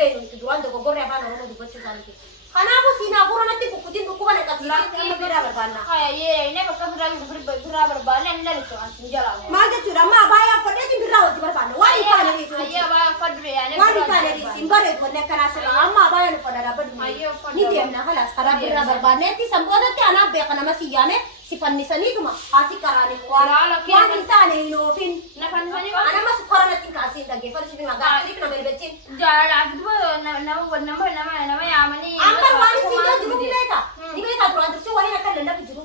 beenu itti duraan tokko goree afaan oromoo dubbachuu isaaniiti. Kanaafuu siinaa fuuranatti bukkutiin dhukkuban qabsiisee amma biraa barbaanna. Inni bakka biraa barbaanne inni lalisu asin jalaa. Maal jechuudha amma baay'ee fadheetiin biraa wajji barbaanna. Waan hin taane dhiisu. Baay'ee fadhu yaane. Waan hin taane dhiisu hin bareedu wanni akkanaa sirraa amma baay'ee nu fadha dhaabbatu. Ni deemna kalaas karaa biraa barbaanneetti sanbootatti anaaf beeka nama siyyaame si fannisaniituma haasi karaanii waan hin taane hin oofin. Na fannisanii Anama sukkaranatti kaasiin dhaggeeffatu si bimaa gaaffirik nama ilbachiin. Jaalalaaf duba nama yaamanii. Amma waan isin jiru ni beeka. Ni beeka duraan dursee waan akka lallabu jiru.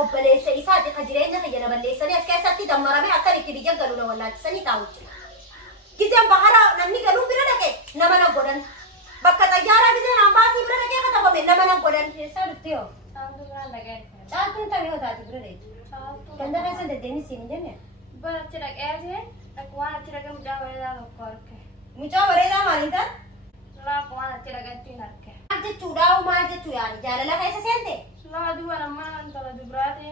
Obboleessa isaati ka jireenya kiyya balleessanii as keessatti dammaramee akka itti biyya galu na wallaachisanii taa'u jira. Giseen bahara namni galuu bira dhaqe nama na godhan. Bakka xayyaaraa giseen ambaasii bira dhaqee katabame nama na godhan. Keessaa dhuftee hoo? Caaltuun ta'ee yoo taate bira dhaqe. Ganda keessa deddeemni siin hin jenne. Bara achi dhaqee waan achi dhaqee mucaa bareedaa tokko arge. Mucaa bareedaa maaliin ta'a? Lafa waan achi dhaqeetti hin arge. Maal jechuudha maal jechuu yaani jaalala keessa seente? Lafa duba nama intala dubiraati.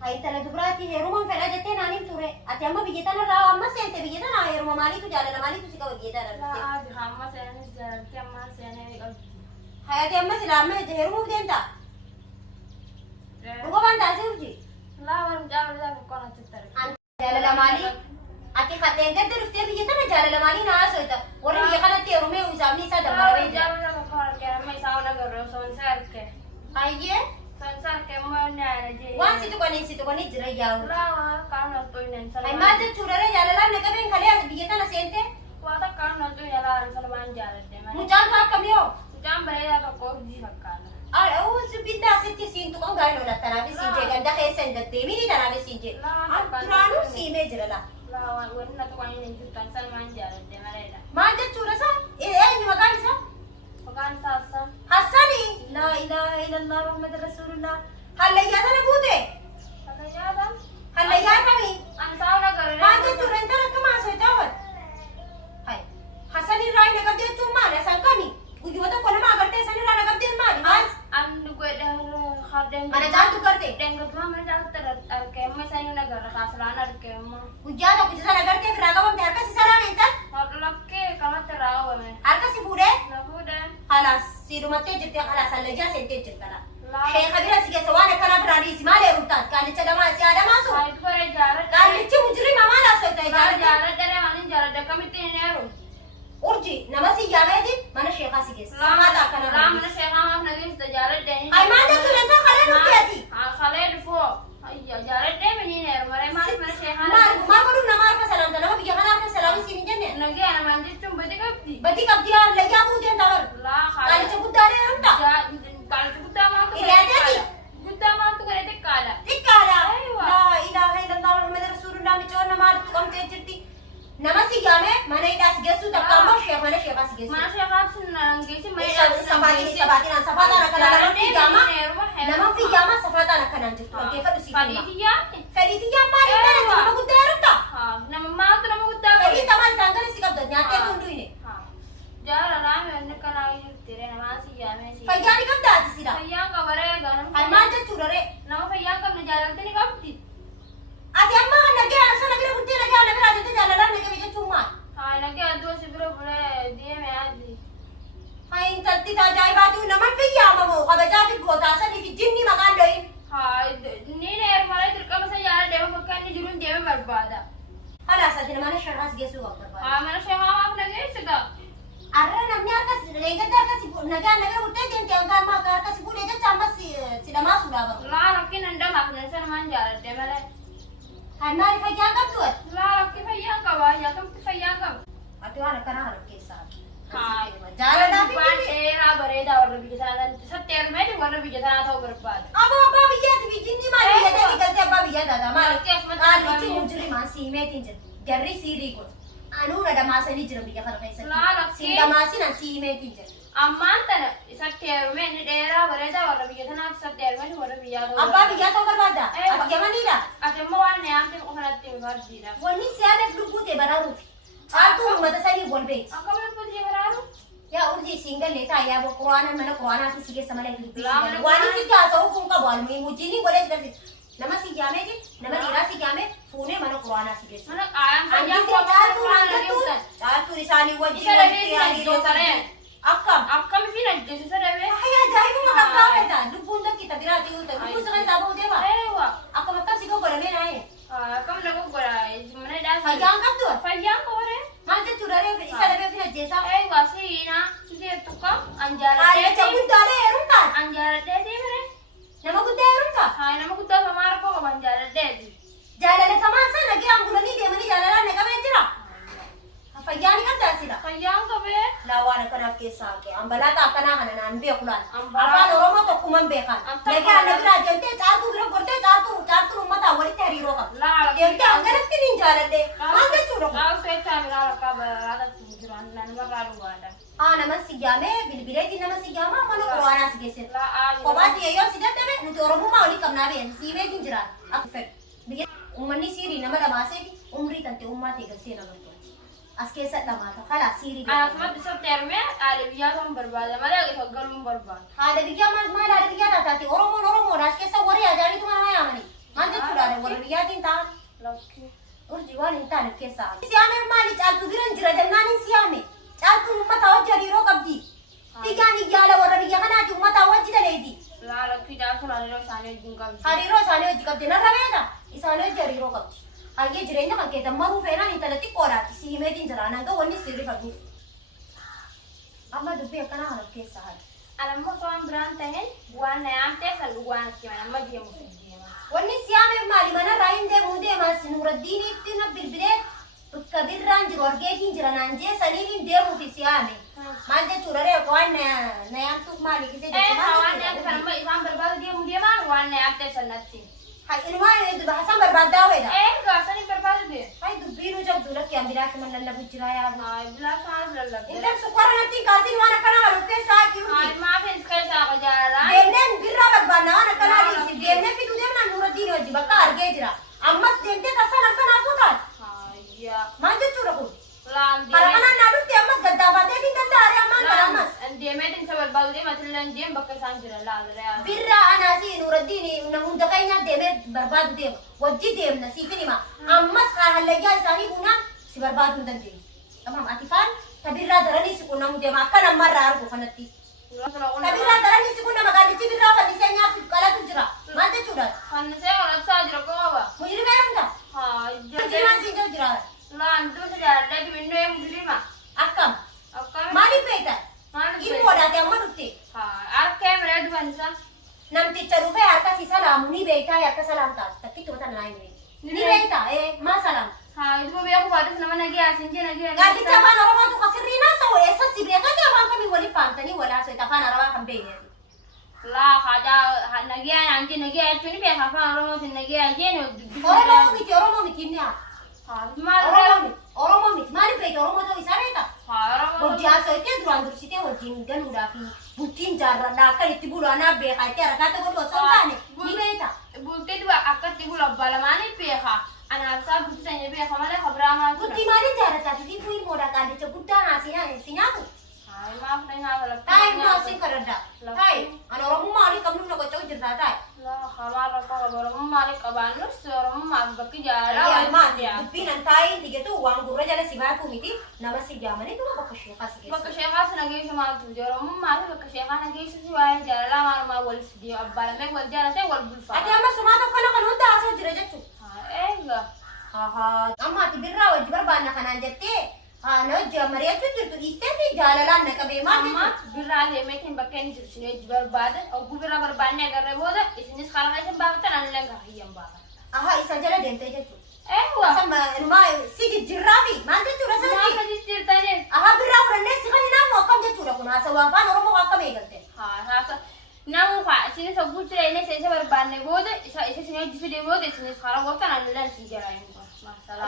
Haa intala dubiraati heerumaan fedha jettee naaniin ture. Ati amma biyya tanarraa amma seente biyya tanaa heeruma maaliitu jaalala maaliitu si qaba biyya tanarraa? Lafa hamma seenis jaalatti amma seenee qabdi. Hayati amma silaamee heerumuuf deemta? Dhugumaan taasee urji? Lafa mucaa bareedaa tokkoon achitti arge. Jaalala maalii? Ati kanneen gadda dhuftee biyya tana jaalala maalii na haasofta? Warri biyya kanatti heerumee isaafni isaa dammaramee jira. Mucaa bareedaa tokkoon arge amma isaa wal agarre osoo hin isaa arge. Hayyee? Sonsa arge immoo inni aana jee. Waan si tuqanii jira yaa'u. Lafa kaan oltoinen salmaan. Hay maal jechuudha jaalalaan naqabeen kalee biyya tana seente? Waa takkaan oltoinen yalaan salmaan jaaladde. Mucaan taa akkamii hoo? Mucaan bareedaa tokko urjii fakkaata. Biddaa sitti siin tuqan gaarii lola tanaafis siin jee ganda keessa hin deddeemini tanaafis siin jee. Duraanuu siimee jira laa. Wanni na tuqanii hin jirtan salmaan jaaladde mareedha. Maal jechuudha isaa? Eenyu maqaan isaa? Maqaan isaa Hassan. Hassani! Laa ilaaha illallah Muhammad Rasulullah. Hallayyaa tana buute? Hallayyaa Hallayyaa kamii? Ani isaa wal agarre. Maal jechuudha intala akka maasoo taawwan? Hai. Hassani irraa hin naqabdee jechuun maali? Hasan kamii? Guyyuma tokko nama agartee san irraa naqabdeen maali? Maal? Ani godhe hardeen. Mana jaaltu garte? Dengatumaa mana jaaltu arge amma isaan hin agarre kaaslaan arge amma. Guyyaa tokko isa nagartee firaa qabamte harkasi salaame intal? Lakkee kamatti raawwame. Harkasi fuudhee? Na fuudhee. Halas siidumattee jirtee halas hallayyaa seentee jirtala. Sheekha bira si keessa waan akkanaa biraa dhiisi maal heerumtaat? Qaalicha damaa si aadamaa sun? Faayidu baree jaaladha. Qaalichi mujirima maal haasofta jaaladha? Jaaladha ani jaaladha kamitti hin heeru. Urji nama si yaameeti mana sheekhaa si keessa. Safaata akkana biraa. Mana sheekhaa maaf nageessa jaaladha. Ay maal jechuudha intal kalee dhufteeti? Kalee dhufoo. Jaaladha miniin heeru maree maaliif mana sheekhaa? Maal godhuun nama harka salaamta nama biyya kana harka salaamii siin hin jenne? Nagee namaan jechuun bati qabdi. Bati qabdi hallayyaa buuteen tabar. Qaalicha guddaa dheerumta? Qaalicha guddaa maatu Hiriyateeti? guddaa maatu godhe xiqqaadha. Xiqqaadha? Laa ilaaha illallah Muhammad Rasulullah micoon namaa tuqamtee jirti. Nama si yaame mana hidhaa si geessu takka ammoo mana sheekhaa si geessu. Mana sheekhaa si nangeessi mana hidhaa Safaatiin safaataan akkanaa nama fiyyaama. Nama fiyyaama safaataan akkanaan jirtu. Dhaggeeffadhu si Fadii fiyyaatti. Fedhii fiyyaan maaliif ta'e nama guddaa heerumta? Nama maatu nama guddaa Fedhii tamaan taangan si qabda nyaattee hunduu hine. Jaalalaa inni kanaa jirtire namaa si yaamee si. Fayyaa ni qabda ati sida. Fayyaa qabaree ganam. Hay maal jechuudha ree? Nama fayyaa qabne jaalalti ni qabdi. Ati amma nagee sana bira guddee nagee ala biraa jettee jaalalaan nagee jechuun maal? Haa nagee addoo si bira bulee deeme addi. Hay intalti tajaajibaatu nama fiyyaama moo kabajaa fi gootaa sanii fi jinni maqaan dhoyin. Haa ni heeru malee dirqama isa jaaladha bakka inni jiruun deeme barbaada. Halaas ati mana sheekhaa si geessuu qabda. Haa mana sheekhaa maaf nageessita. Arra namni harkas reengatti harkas nagaa nagee guddee deemte hangaa amma harkas fuudhee jecha ammas si dhamaa suudhaa baru. Laa rakkin handamaaf nansa namaan jaaladde malee. Kan maali fayyaa qabdu ati? Laa rakki fayyaa qaba yaa kamti fayyaa qaba. Ati waan akkanaa haraf keessaa. Haa Jaalalaa fi waan dheeraa bareedaa warra biyya tanaa isatti heerumeeti warra biyya tanaa ta'uu barbaada. Abbaa biyyaati fi jinni maal biyyateeti galtee abbaa biyyaa daadaa maal? Qaalichi mujrimaan siimeetiin jira. Jarri siirii kun. Anuuna damaasanii jira biyya kana keessatti. Siin damaasinan siimeetiin jira. Ammaan tana isatti heerumee inni dheeraa bareedaa warra biyya tanaaf isatti heerumeeti warra biyyaa ta'uu barbaada. Abbaa biyyaa ta'uu barbaada? Ati jamaniidha? Ati immoo waan nyaatee qofanatti hin fardiidha. Wanni siyaadaf lubbuu ta'e baraaruufi. Caaltuu uummata sanii wal beekti. Akkam lubbuutii baraaru? Yaa urjii siin galle taayyaa quraana mana quraanaatti si keessa malee waan itti haasa'uu kun qabu almuhiim wajjin godhee si nama si jaame ji nama dhiiraa si jaame fuunee mana quraanaa si geessa. Mana qaayaan fayyaa caaltuun isaanii wajjin isa walitti dhabee hariiroo saree akkam akkam fi najjeessa isa dhabee hayya ajaa'ibuma qabbaa feeta lubbuun tokkitta biraati yoo ta'u lubbuu isa keessaa ba'uu deema eewa akkam akkam si goggodhamee naa'e akkam na goggoda mana dhaasa fayyaan qabdu fayyaan qabare maal jechuudha isa dhabee fi najjeessaa eewa siina sidee tukka haalacha anjaaladhee guddaalee heerumtaan anjaaladhee deemire nama guddaa heerumtaa haa nama guddaa famaa rakkoo qaba anjaaladheeti jaalalatamaan sana gahee ambulanii deemanii jaalalaan naqamee jira fayyaani qabdaasila fayyaan qabee laawwan akkanaaf keessaa haqee ambalaata akkanaa kana naan beeku laal Ambalaata. afaan oromoo tokkuman beekan Akka nagaa na ambalaata. biraa deemtee caaltuu bira gortee caaltuun ummataa walitti hariiroo qabu laala deemtee hanganatti niin jaaladhe maal jechuudha kun laala keessaa laala qaba raadatti jiran namarraa dhugaadha nama si jaamee bilbileetiin nama si jaamaa mana quraanaa si geesse laa kophaatti yoo si dadhabe nuti oromummaa walii qabnaa beekan siimeetiin jiraan akka fedhu biyya ummanni siirii nama dhamaaseeti umrii tante ummaatee galtee nama as keessa dhamaata kalaa siirii asumatti sabta ermee haala biyyaa kan barbaada malee isa galuun barbaada. haadha biyyaa maal haadha biyyaa taate oromoodha as keessa warri ajaa'ibtu mana yaamanii maal jechuudha warri biyyaatiin ta'an Lakkii. urjii waan hin taane keessaa siyaame maali caaltu bira hin jira jennaan hin siyaame caaltuun ummata wajji hariiroo qabdi tigaan iyyaala warra biyya kanaati ummata wajji daleeti Lakkii jaarsuun hariiroo isaanii wajjin qabdi. hariiroo isaanii wajji qabdi narra beeka isaanii wajji hariiroo qabdi hayyee jireenya kan keessa maruu feenaan intala xiqqoodhaati siimeetiin jira nanga wanni sirri faguuf amma dubbii akkanaa kana of keessaa haadha Alammoo osoo biraan ta'een waan na yaamtee san waan itti mana amma deemuuf hin deema. wanni siyaame maali manarraa hin deemuu deemaa sinuuraddiiniitti na bilbilee bakka birraan jiru argeetiin jira naan jee saniif hin deemuufi siyaame maal jechuudha reeku waan na yaamtuuf maali gisee Waan yaamte kan amma isaan barbaadu deemuu deemaan waan na yaamtee sannatti. inumaa hasan barbaaddaa weedha Gaasanii barbaadu deema. hay dubbiinuu jabduu lakki ambiraa kiman lallabu jira yaabu Bilaa sana lallabdee. intal sukkara natti kaasiin waan akkanaa kan of keessaa hakiuti Maafin keessaa qajaaraa. deemneen birraa barbaadna waan akkanaa dhiisi deemnee fiduu deemnaan nuuraddiin wajji bakka argee jira ammas deemtee tassaan akkanaa fuutaati Hayya. maal jechuudha kun Laan Para kanaan naa dhufte ammas gaddaafatee din danda'are ammaan kana ammas. deemeetiin isa barbaadu deematillee deem bakka isaan jiran laala. Birraa anaasii nuuraddiin na hunda keenyaa deemee barbaadu deema. Wajji deemna siifin hima. Ammas hallayyaa isaanii bunaan si barbaaduu hin dandeenye. Tamam ati faan tabirraa daranii si quunnamu deema akka namarraa argu kanatti. Tabirraa daranii si quunnama qaalichi birraa fannisee nyaatu qalatu jira. Maal jechuudha? Fannisee walabsaa jira qooba. Mujrimee hunda. Mujrimaan siin jira. Laan duuba jaalladha dimindoo ee mujrima. Akkam. Akkam. Maaliif beektan? Inni wadaate amma dhufte. Harkee miree dhufan isa. Namticha dhufee harka si salaamu ni beektaa harka salaamtaa takkitti wata naa himee ni beektaa maa salaam Duuba beeku baadus nama nagee asin jee nagee. gaaddicha afaan oromootu kasirrii naasa'u eessatti beekate afaan kamii waliif faamtanii walaasoita afaan arabaa kan beekneeti. Laa haadha nagee anjii nagee jechuun beeka afaan oromootiin nagee ajeen Oromoo miti inni haa. Oromoo miti maaliif beekte Oromoo ta'uu isaa beektaa? Hojii haasa'itee duraan dursitee wajjin galuudhaa fi bultiin jaarradhaa akka itti bulu anaaf beekaa itti harakaata godhu osoo hin taane ni beektaa. Bultii du'a akkatti bulu abbaa lamaanii beeka. Anaaf isaa bultii sanyii beeka malee kabraa maal tura. Bultii maaliif jaarrataa fi fuul moodaa qaalicha guddaa naasii si nyaatu? Maaf na nyaata lakkii. Taa'e maasiin kadhadhaa. Taa'e ani Oromummaa olii qabnuuf na gocha hojjetaa taa'e. Hamaa rakkoo qaba Oromummaa maaliif qabaannus Oromummaa bakki jaalala Maati dubbiin an taa'ee digetu waan gurra jala si baatu miti nama si jaamanii tuma bakka sheekaa si geessu. bakka sheekaas nageessu maaltu Oromummaa fi bakka sheekaa nageessu si waa'ee jaalalaa maalumaa wal deemu abbaa lamee wal jaalatee wal bulfaa. Ati amma sumaa tokko kan hunda haasa'u jira jechuudha. Eega. Amma ati birraa wajji barbaanna kanaan jettee na wajji mari'achuu jirtu dhiistee fi jaalalaan na qabee maal Amma jechuudha. birraa deemeetiin bakka inni jiru isin wajji barbaada ogguu birraa barbaannee agarree booda isinis karaa isin baafatan anillee karaa hiyyan baafata. Isa jala deemtee jechuudha. Eewa. Inumaa si jijjiirraa fi maal jechuudha Maal sanatti. ka jijjiirtanii? Birraa fudhannee si kan hinaamnu akkam jechuudha kun haasawaa afaan Oromoo akkam eegalte. Haasa namu faa isinis ogguu jira inni isa barbaanne booda isa isin wajji fidee booda isinis karaa gootan anillee isin jira hin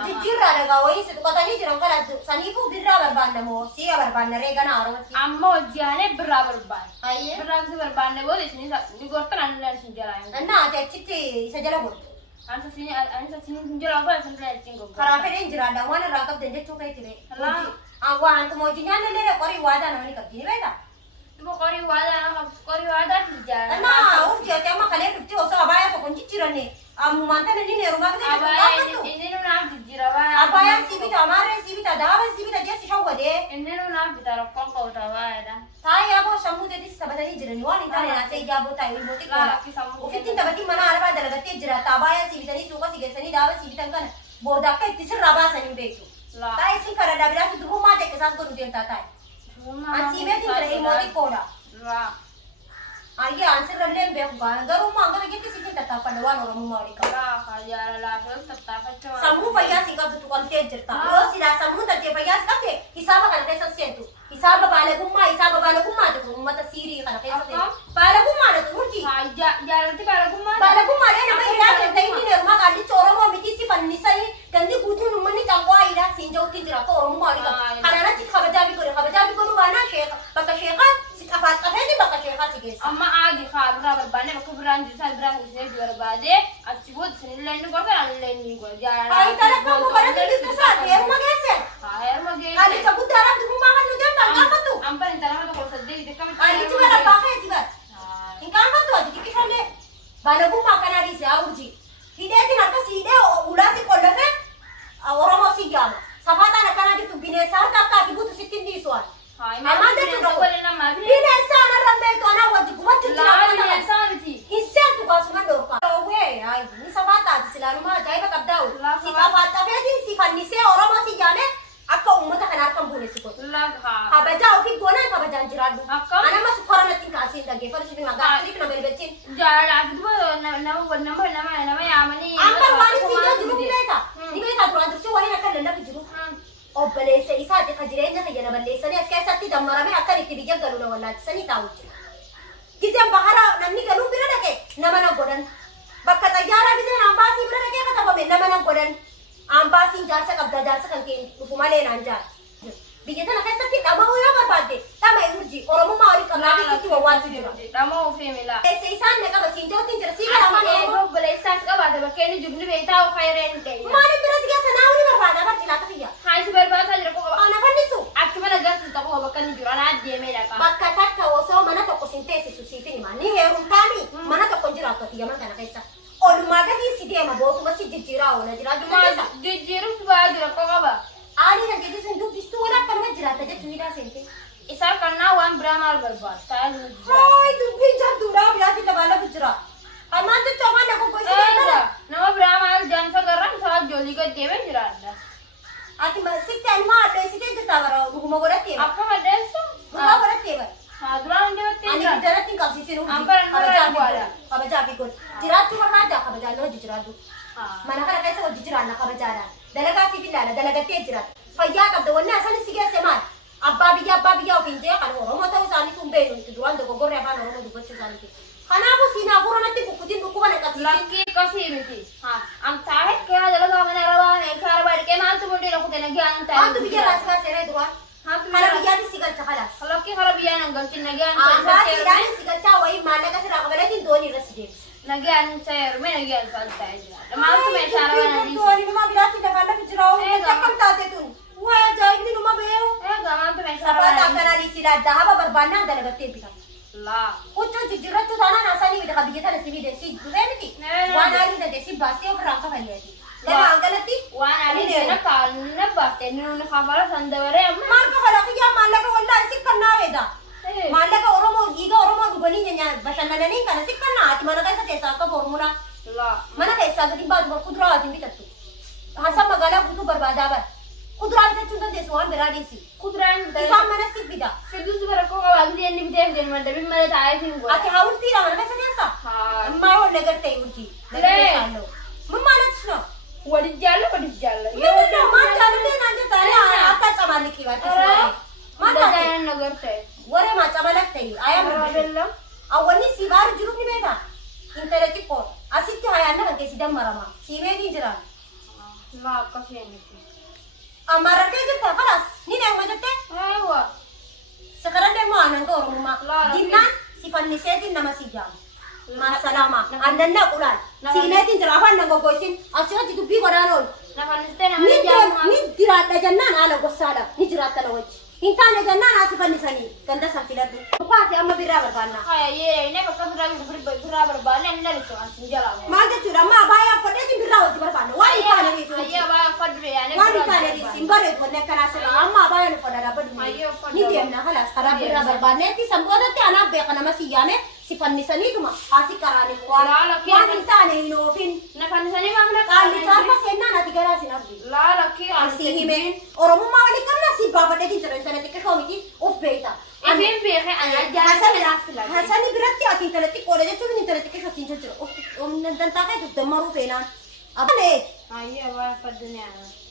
Jijjiirraa dhagaa wayii si tuqatanii jiran kana saniifuu birraa barbaanna moo si'a barbaanna reegana harooti. amma hojjaanee birraa barbaanne. Ayyee. Birraa isa barbaanne booda isinis ni gortan anillee isin jira hin Annaa ati achitti isa jala godhu. Anisa isin jira booda isinillee isin gortan. Karaa fedheen jiraadha waan irraa qabdan jechuu kee ture. Laa. Waan kuma hojii nyaanne illee qorii waadaa namni qabdi ni beektaa? Ibu qorii waadaa nama qorii waadaa ti jaalala. Annaa urjii ati amma kalee dhufte osoo abaayaa tokko hin jijjiiranne Ammumaan tana ni heerumaa kana Abaya inni nu naaf jijjiira baya. Abaya sibita amare sibita daaba sibita jeesi shawwade. Inni nu naaf bita rakkoon qawta bayaadha. Taa'ee aboo sammuu jedhis taphatanii jirani waan hin taane naasee jaaboo taa'ee ilmooti qola. Ofitti taphatiin mana alabaa dalagattee jiraata abaya sibitanii suuqa sigeessanii daaba sibitan kana booda akka itti sirraa baasan hin beektu. Taa'ee sin kana dabilaatti dubbummaa ta'e isaas godhu deemtaa taa'e. Asiimeetiin jira ilmooti qola. Ayya ansirrallee beeku gaa garuu hanga jetti sitti tattaaffanne waan oromummaa walii qaba. Kaayyaa laafee tattaafachuu. Sammuu fayyaa si qabdu tuqamtee jirta. Yoo silaa sammuu tattee fayyaa si qabde hisaaba kana keessa seentu. Hisaaba baalagummaa ta'u uummata siirii kana keessa seentu. Baalagummaa ta'u murtii. Jaalatti baalagummaa. Baalagummaa nama hiriyaa kan ta'e inni heerumaa qaallicha Oromoo miti si fannisanii gandi guutuun uummanni xanqwaa'idha siin ja'utti jira akka oromummaa walii qaba. Kana irratti kabajaa fi godhu baanaa bakka sheekaa si xafaaxafeeti bakka sheekaa si geessa. Amma aadi kaabraa barbaanne bakka biraan jiru biraan ishee barbaade achi booda sinillee inni gorta alillee inni gorta. Ayitana kamu barate distasaati heeruma geesse. Heeruma geesse. Qaallicha guddaadhaan dubbummaa kan nu deemtan gaafatu. Amma intala mata koo saddeeti akkamitti. Qaallichi bara baafeeti bara. Hin gaafatu ati xiqqishallee. Baalagummaa kana dhiise haa urjii. Hidheetiin akkas hidhee ulaasi qollafee Oromoo si jaama. Safaataan akkanaa jirtu bineensa harka akka ati buutu sitti hin dhiisuwan. Amaan jechuudha. Bineensa anarra beektu anaa wajji gubachuu jira. Bineensa miti. Iseentu kaasuma dhorka. Wee ni safaataati silaanumaa ajaa'iba qabdaa'u. Si xafaaxafeetiin si fannisee Oromoo si jaamee akka uummata kana harka hin buune si godhu. Kabajaa ofii goonaan kabajaan jiraadhu. Anama sukkara natti hin kaasiin dhaggeeffatu si gaastiriif nama ilbeetiin. Jaalalaaf duba nama yaamanii. Amma waan isin jiru ni beeka. Ni beeka duraan dursee waan akka lallafu jiru. Obboleessa isaati ka jireenya fayyada balleessanii as keessatti dammaramee akkan itti biyya galu na wallaachisanii taa'u jira. Giseen bahara namni galuun bira dhaqe nama na godhan. Bakka xayyaaraa giseen ambaasii bira dhaqee katabame nama na godhan. Ambaasiin jaarsa qabda jaarsa kan kee dhufu malee naan jaara. Biyya tana keessatti dhama'uu yoo barbaadde dhama urjii Oromummaa walii qabnaa keessatti wawwaantu jira. Dhama ofii mila. Eessa isaan na qaba siin jootiin jira sii kana mana Oromoo. Obboleessaas qabaata bakka inni jiru ni beektaa of hayreen ta'e. Maaliin bira si keessa naa wali barbaada barti laata fiyya. Haayisi barbaataa jira qofa. Ana fannisu. Akka mana gartuu ta'uu bakka inni jiru anaa deemee dhaqa. Bakka takka osoo mana tokko siin teessisu siifin hima ni heerumtaami mana tokko jiraattu ati yaman kana keessa. Olumaa gadi si deema bootuma si jijjiiraa oola jiraatu keessa. Jijjiiruuf ba'aa jira qofa. Ani kan jedhu sun dubbistuu wala akkanuma jiraata jettu hidhaa seente. Isaa kannaa waan biraa maal barbaadu taa'ee nu jira. Hooyi dubbii jartuudhaa biraatti dabaalamu jira. Ammaan jecha afaan na goggoisee nama biraa maal jaansa garraan isaa ijoollee gad deemee jiraadha. Ati sitti anumaa addeessitee jirtaa bara dhuguma godhattee bara. Akka maddeessu? Dhugaa godhattee bara. Haa duraan deemattee jira. Ani giddaratti hin qabsiisin urjii. Ambara kabajaa fi godha. Jiraachuu barbaada kabajaan hojii jiraatu. Mana kana keessa hojii jiraanna kabajaadhaan. Dalagaa siif ilaala dalagattee jiraata. Fayyaa qabda wanni asanis si geesse maal? Abbaa biyyaa ofiin jee kan Oromoo ta'uu isaaniitu hin beeknu duraan dogoggorree afaan Oromoo dubbachuu isaaniiti. Kanaafuu siinaa fuuranatti kukkutiin dhukkuba na qabsiisin. Lakkii akkasii miti. Amtaa hekkee dalagaa mana rabaa meeshaa rabaa dhiqee maaltu mudhee dhokute nagaa an ta'e. Maaltu biyya raas kaasee duraan? Kara biyyaatis si galcha kalaas. Lakkii kara biyyaan an galchin nagaa an ta'e. Ambaasiidhaanis si galchaa wayii maallaqa sirraa qabaleetiin doonii irra si deebisa. Nagaa an ta'e rumee nagaa an ta'e jira. Maaltu meeshaa rabaa na dhiisi. Doonii numa biraatti dafaalafi jira oomisha akkam taate tun. Waa ajaa'ibni numa beewu. Maaltu meeshaa Safaata rabaa na akkanaa dhiisiidha adda haba barbaannaan dalagattee bitan. laa. Huccuu jijjiirrachuu taanaan asanii bita biyya tana si miidhagsi dhufee miti. Waan haalli dandeessi baastee ofirraa kafaleeti. Lama hangalatti waan haalli na baaftee nuuni kafala san dabaree amma. Maal kafala kiyyaa maallaqa wallaa si kannaa weeda. Maallaqa Oromoo dhiiga Oromoo dhuganii bashannananii kana si kannaa ati mana keessa teessaa akka formula. Mana keessaa gadi baatu kuduraa waatiin bitattu. Hasan magaalaa guutuu barbaadaa bara. Kuduraa bitachuun dandeessu waan biraa dhiisi. Kuduraan isaan mana si fida. Fiduusi bara koo qabaa gisee inni biteef jennu mandabin mana taa'ee siin godha. Ati hawultiidha mana keessa teessaa? Ammaa yoo nagar ta'e urjii. Mummaalatis noo. Wadi jaallu. Yoo maan jaallatee naan jettaa akka camalli kibaatti. Maan taate? Nagar ta'e. Waree maa camalak ta'e ayaan Rabella. awwanni si baaru jiruuf ni beeka. Intala xiqqoo asitti hayaanna kan keessi dammarama. Siimeetiin jira. Laa akkasii miti. Amma rakkee jirta kalaas ni deema jettee? Eewa. Sakaran deemu aannan ka Oromummaa. Jinnaan si fanniseetiin nama si jaamu. Maasalaama. Annannaa qulaan. Siimeetiin jira afaan nan goggoisin. Asii hojii dubbii godhaan oolu. Na fannistee nama ni jaamu. Ni jiraadha jennaan haala gossaadha. Ni jiraatta la wajji. Intaane gannaan asifannisanii ganda san filadhu. Baase amma birraa barbaanna. Haya yeene bakka birraa barbaanne inni dhalichu asin jala. Maal jechuudha amma baay'ee fadheetiin birraa wajji barbaanna. Waan intaane dhiisi. Ayya baay'ee fadhu yaane. Waan intaane dhiisi. Hin bareedu wanni akkanaa sirra amma baay'ee nu fadha dhaabadhu. Ni deemna halas karaa birraa barbaanneetti sanbootatti anaaf beeka nama siyyaame sifannisaniituma haasi qaraanii waan intaane hin oofin. Nafannisanii maamila Qaalli chaarba seennaan ati garaa sin argi. laalakki Asii hime Oromummaa walii qabna si baafadheetiin jira intala xiqqoo miti of beekta. Ifin beekee ana jaalaala Hasani biratti ati intala xiqqoodha jechuun intala xiqqoo siin jira. Of dantaa kee dudammaruu feenaan. Abane. ayya baay'ee fadhu yaane.